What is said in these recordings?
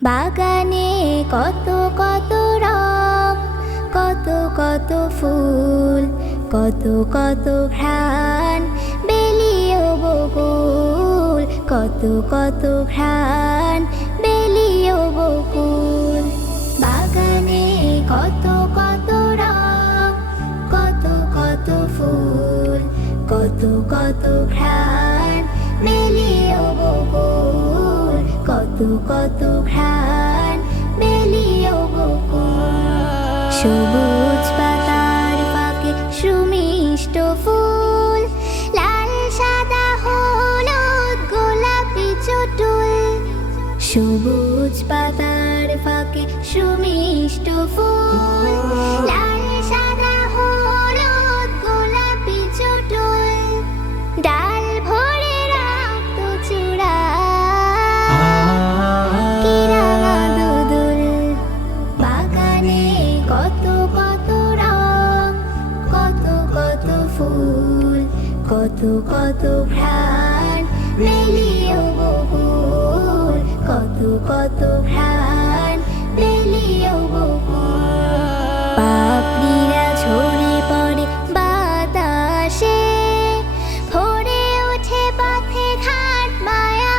বাগানে কত কত রং, কত কত ফুল, কত কত ঘ্রাণ, বেলিও বকুল, কত কত ঘ্রাণ, বেলিও বকুল। বাগানে কত কত রং, কত কত ফুল, কত কত ঘ্রাণ, বেলিও কত কত ঘ্রাণ বেলিও সবুজ পাতার পাকে সুমিষ্ট ফুল, লাল, সাদা, হলুদ, গোলাপি, চটুল। সবুজ পাতার পাকে সুমিষ্ট ফুল কত কত মেলিও বকুল, কত কত ঘ্রাণ মেলিও বকুল। পড়ে বাতাসে, ভরে মায়া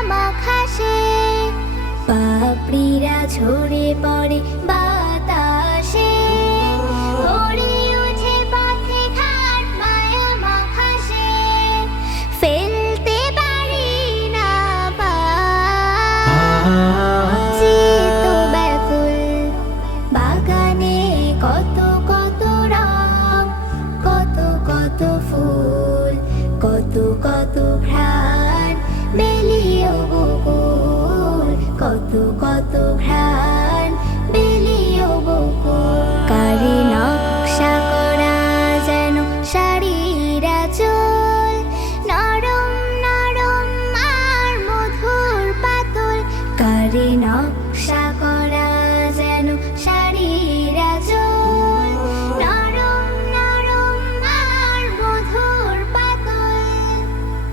পড়ে বাতাসে কত ঘ্রাণ বেলিও বকুল কত কত ঘ্রাণ।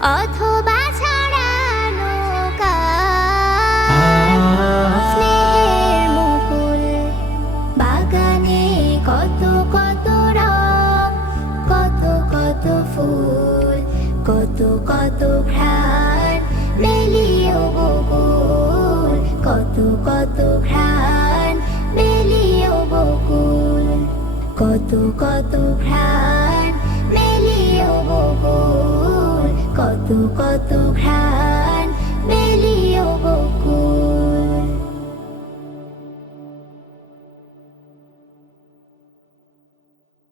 অথবা ছাড়ানো স্নেহের মুকুল, বাগানে কত কত রং, কত কত ফুল, কত কত ঘ্রাণ বেলিও কত কত বকুল, কত কত ঘ্রাণ। কত কত ঘ্রাণ।